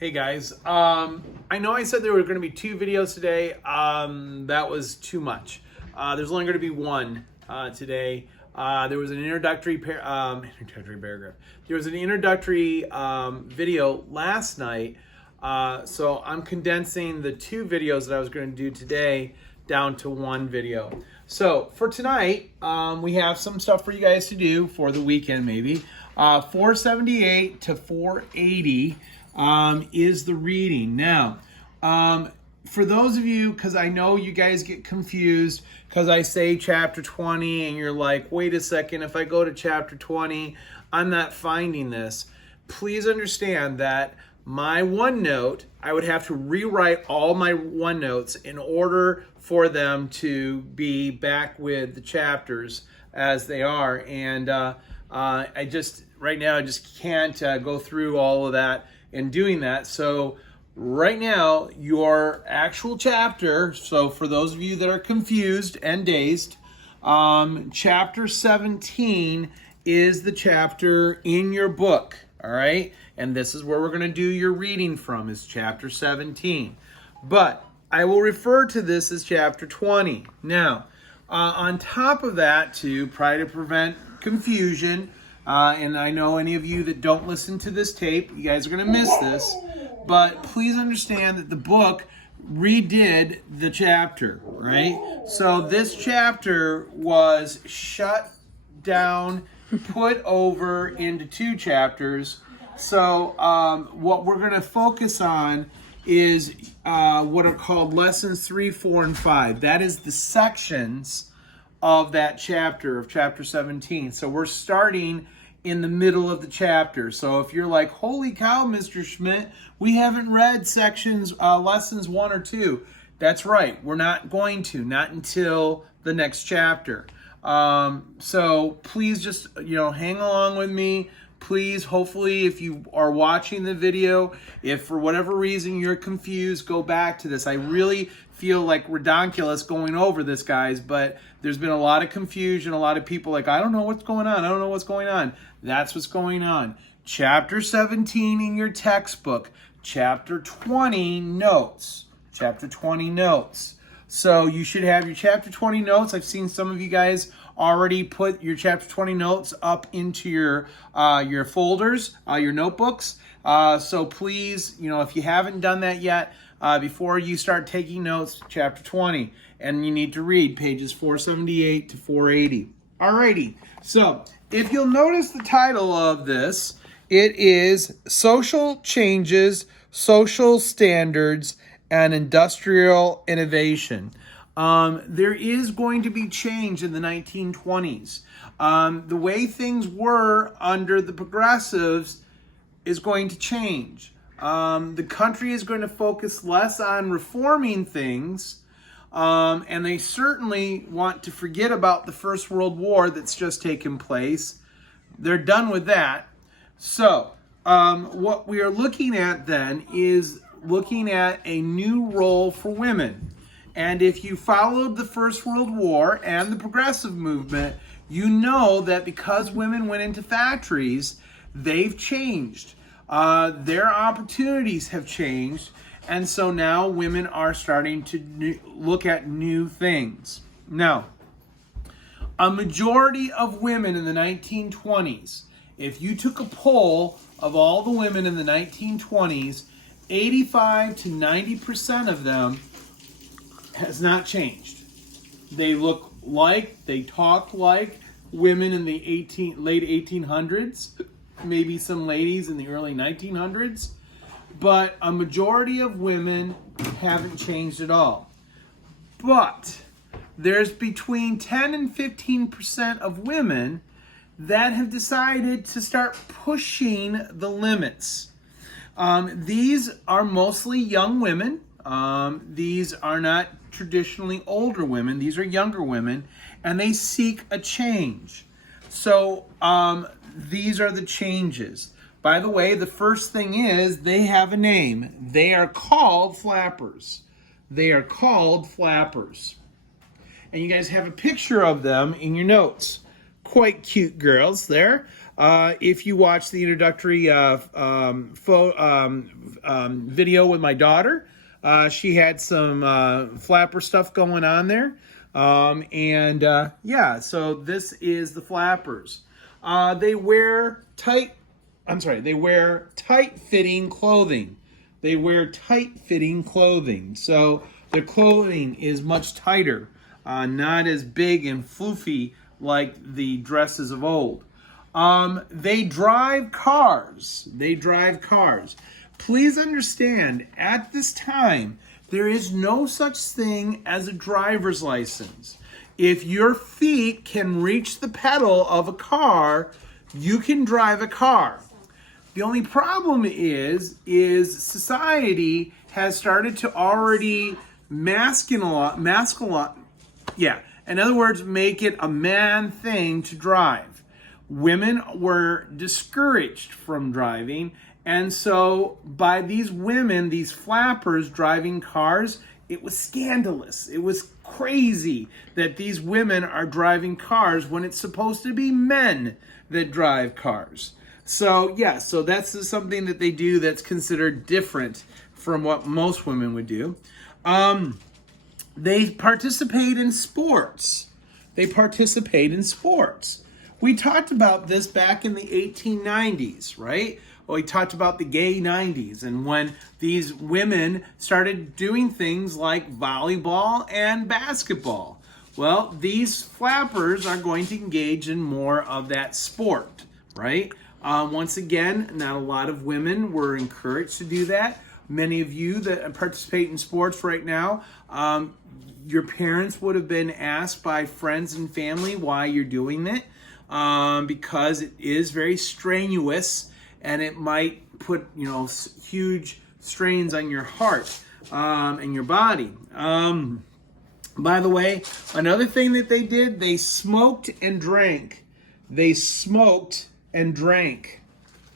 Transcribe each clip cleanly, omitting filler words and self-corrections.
Hey guys, I know I said there were going to be 2 videos today. That was too much. There's only going to be one today. There was an introductory paragraph. There was an introductory video last night, so I'm condensing the 2 videos that I was going to do today down to 1 video. So for tonight, we have some stuff for you guys to do for the weekend maybe. 478 to 480 is the reading. Now, for those of you, because I know you guys get confused because I say chapter 20 and you're like, wait a second, if I go to chapter 20, I'm not finding this. Please understand that my OneNote, I would have to rewrite all my OneNotes in order for them to be back with the chapters as they are. And right now I just can't go through all of that and doing that. So right now, your actual chapter, so for those of you that are confused and dazed, chapter 17 is the chapter in your book, all right? And this is where we're going to do your reading from, is chapter 17. But I will refer to this as chapter 20. Now, on top of that, to try to prevent confusion, and I know any of you that don't listen to this tape, you guys are going to miss this, but please understand that the book redid the chapter, right? So this chapter was shut down, put over into 2 chapters. So what we're going to focus on is what are called lessons 3, 4, and 5. That is the sections of that chapter, of chapter 17. So we're starting in the middle of the chapter. So if you're like, holy cow, Mr. Schmidt, we haven't read sections, lessons 1 or 2. That's right. We're not going to, not until the next chapter. So please just, hang along with me. Please, hopefully, if you are watching the video, if for whatever reason you're confused, go back to this. I really feel like redonkulous going over this, guys, but there's been a lot of confusion, a lot of people like, I don't know what's going on. I don't know what's going on. That's what's going on. Chapter 17 in your textbook. Chapter 20 notes. Chapter 20 notes. So you should have your chapter 20 notes. I've seen some of you guys already put your chapter 20 notes up into your folders, your notebooks. So please, if you haven't done that yet, before you start taking notes, chapter 20, and you need to read pages 478 to 480. Alrighty, so if you'll notice the title of this, it is Social Changes, Social Standards, and Industrial Innovation. There is going to be change in the 1920s. The way things were under the progressives is going to change. The country is going to focus less on reforming things, and they certainly want to forget about the First World War that's just taken place. They're done with that. So what we are looking at then is looking at a new role for women. And if you followed the First World War and the progressive movement, you know that because women went into factories, they've changed. Their opportunities have changed. And so now women are starting to look at new things. Now, a majority of women in the 1920s, if you took a poll of all the women in the 1920s, 85 to 90% of them has not changed. They look like, they talk like women in the late 1800s, maybe some ladies in the early 1900s, but a majority of women haven't changed at all. But there's between 10 and 15% of women that have decided to start pushing the limits. These are mostly young women. These are not traditionally older women. These are younger women, and they seek a change. So these are the changes. By the way, the first thing is they have a name. They are called flappers. They are called flappers. And you guys have a picture of them in your notes. Quite cute girls there. If you watch the introductory video with my daughter. She had some flapper stuff going on there. Yeah, so this is the flappers. They wear tight-fitting clothing. They wear tight-fitting clothing. So their clothing is much tighter, not as big and floofy like the dresses of old. They drive cars. Please understand, at this time, there is no such thing as a driver's license. If your feet can reach the pedal of a car, you can drive a car. The only problem is society has started to already in other words, make it a man thing to drive. Women were discouraged from driving, and so by these women, these flappers driving cars, it was scandalous. It was crazy that these women are driving cars when it's supposed to be men that drive cars. So yeah, so that's something that they do that's considered different from what most women would do. They participate in sports. We talked about this back in the 1890s, right? Well, we talked about the gay 90s and when these women started doing things like volleyball and basketball. Well, these flappers are going to engage in more of that sport, right? Once again, not a lot of women were encouraged to do that. Many of you that participate in sports right now, your parents would have been asked by friends and family why you're doing it, because it is very strenuous and it might put, huge strains on your heart and your body. By the way, another thing that they did, they smoked and drank.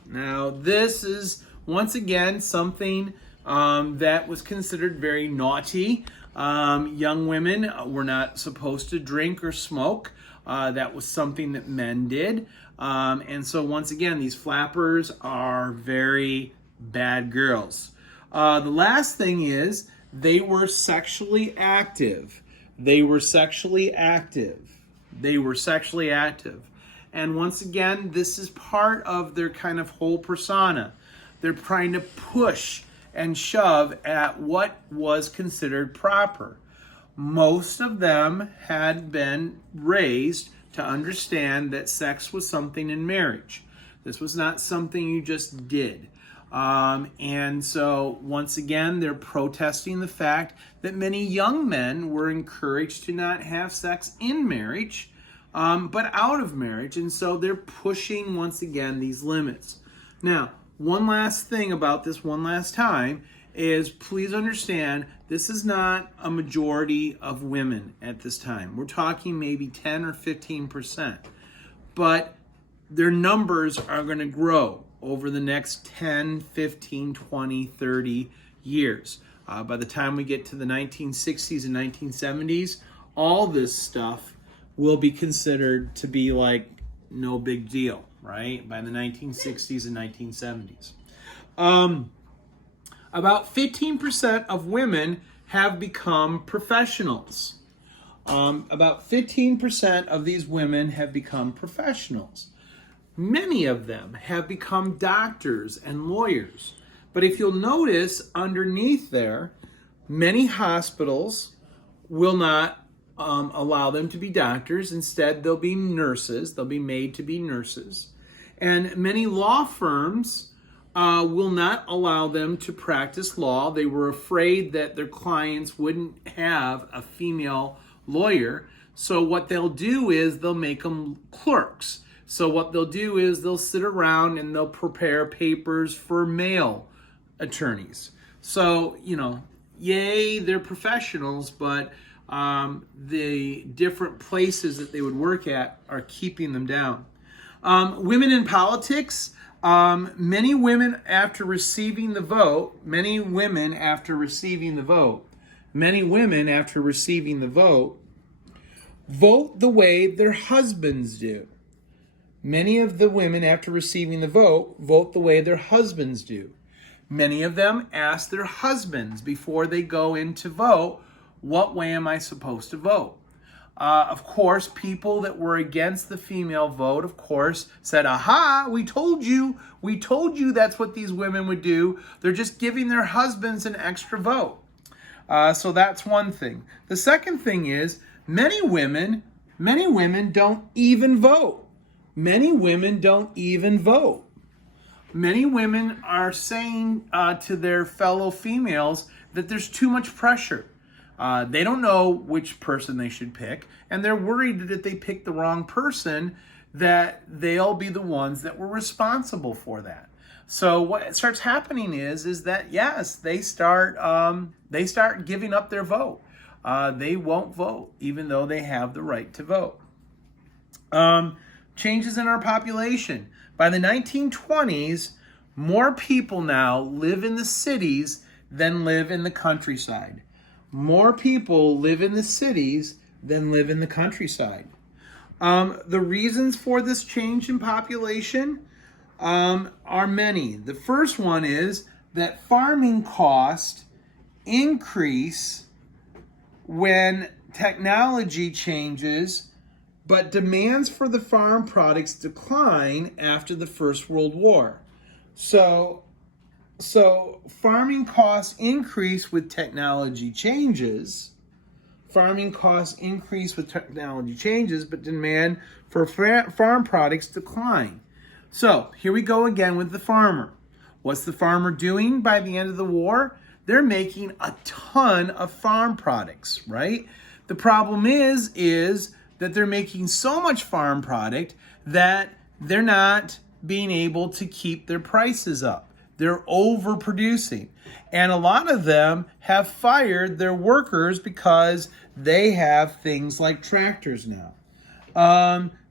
Now, this is, once again, something that was considered very naughty. Young women were not supposed to drink or smoke. That was something that men did. And so, once again, these flappers are very bad girls. The last thing is, they were sexually active. And once again, this is part of their kind of whole persona. They're trying to push and shove at what was considered proper. Most of them had been raised to understand that sex was something in marriage. This was not something you just did. And so, once again, they're protesting the fact that many young men were encouraged to not have sex in marriage, but out of marriage. And so they're pushing, once again, these limits. Now, one last thing about this one last time is please understand this is not a majority of women at this time. We're talking maybe 10 or 15%. But their numbers are going to grow over the next 10, 15, 20, 30 years. By the time we get to the 1960s and 1970s, all this stuff will be considered to be like no big deal, right? By the 1960s and 1970s. About 15% of women have become professionals. About 15% of these women have become professionals. Many of them have become doctors and lawyers. But if you'll notice underneath there, many hospitals will not allow them to be doctors. Instead, they'll be nurses. They'll be made to be nurses. And many law firms will not allow them to practice law. They were afraid that their clients wouldn't have a female lawyer. So what they'll do is they'll make them clerks. So what they'll do is they'll sit around and they'll prepare papers for male attorneys. So, yay, they're professionals, but the different places that they would work at are keeping them down. Women in politics, many women after receiving the vote, vote the way their husbands do. Many of the women after receiving the vote the way their husbands do. Many of them ask their husbands before they go in to vote, what way am I supposed to vote? Of course, people that were against the female vote, of course, said, aha, we told you that's what these women would do. They're just giving their husbands an extra vote. So that's one thing. The second thing is many women don't even vote. Many women don't even vote. Many women are saying to their fellow females that there's too much pressure. They don't know which person they should pick, and they're worried that if they pick the wrong person, that they'll be the ones that were responsible for that. So what starts happening is that yes, they start giving up their vote. They won't vote, even though they have the right to vote. Changes in our population. By the 1920s, more people now live in the cities than live in the countryside. More people live in the cities than live in the countryside. The reasons for this change in population are many. The first one is that farming costs increase when technology changes, but demands for the farm products decline after the First World War. So farming costs increase with technology changes. Farming costs increase with technology changes, but demand for farm products decline. So here we go again with the farmer. What's the farmer doing by the end of the war? They're making a ton of farm products, right? The problem is that they're making so much farm product that they're not being able to keep their prices up. They're overproducing. And a lot of them have fired their workers because they have things like tractors now.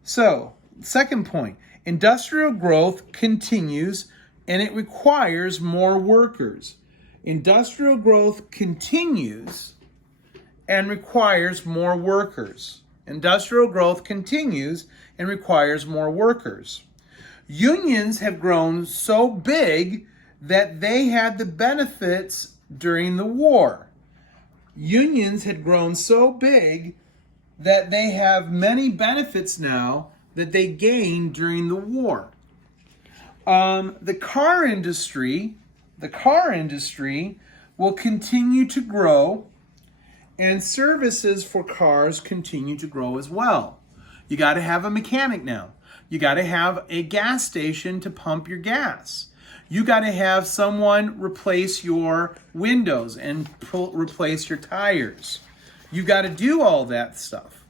So, second point, industrial growth continues and it requires more workers. Industrial growth continues and requires more workers. Industrial growth continues and requires more workers. Unions have grown so big that they had the benefits during the war. Unions had grown so big that they have many benefits now that they gained during the war. The car industry will continue to grow, and services for cars continue to grow as well. You got to have a mechanic now. You got to have a gas station to pump your gas. You got to have someone replace your windows and replace your tires. You got to do all that stuff.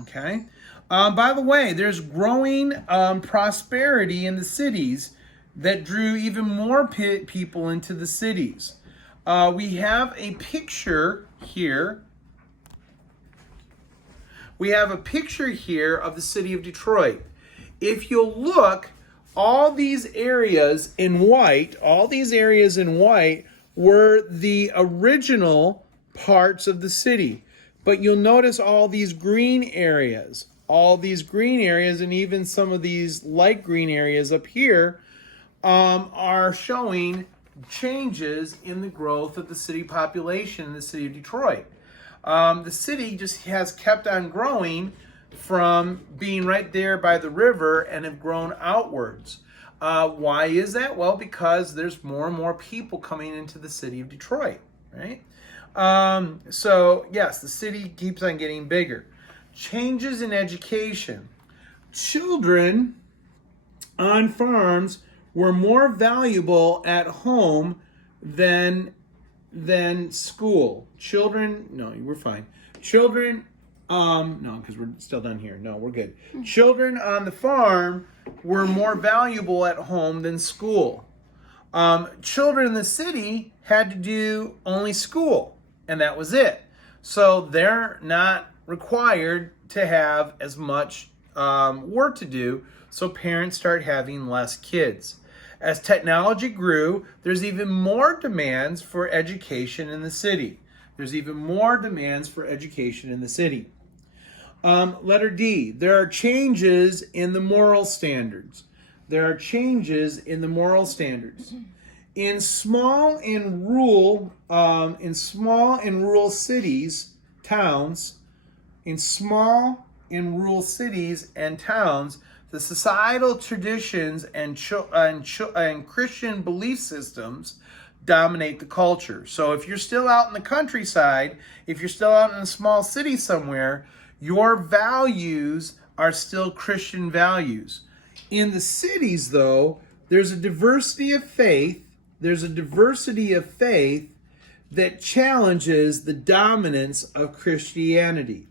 Okay? By the way, there's growing prosperity in the cities that drew even more people into the cities. We have a picture here. We have a picture here of the city of Detroit. If you'll look, all these areas in white were the original parts of the city. But you'll notice all these green areas, and even some of these light green areas up here are showing changes in the growth of the city population in the city of Detroit. The city just has kept on growing from being right there by the river and have grown outwards. Why is that? Well, because there's more and more people coming into the city of Detroit, right? So yes, the city keeps on getting bigger. Changes in education. Children on farms were more valuable at home than school. Children, no, we're fine. Children, no, because we're still down here. No, we're good. Children on the farm were more valuable at home than school. Children in the city had to do only school, and that was it. So they're not required to have as much work to do, so parents start having less kids. As technology grew, there's even more demands for education in the city. Letter D, there are changes in the moral standards. In small and rural cities, towns, in small and rural cities and towns, the societal traditions and Christian belief systems dominate the culture. So if you're still out in the countryside, if you're still out in a small city somewhere, your values are still Christian values. In the cities, though, there's a diversity of faith. There's a diversity of faith that challenges the dominance of Christianity.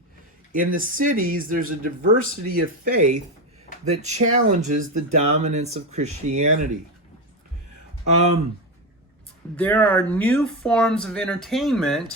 In the cities, there's a diversity of faith that challenges the dominance of Christianity. There are new forms of entertainment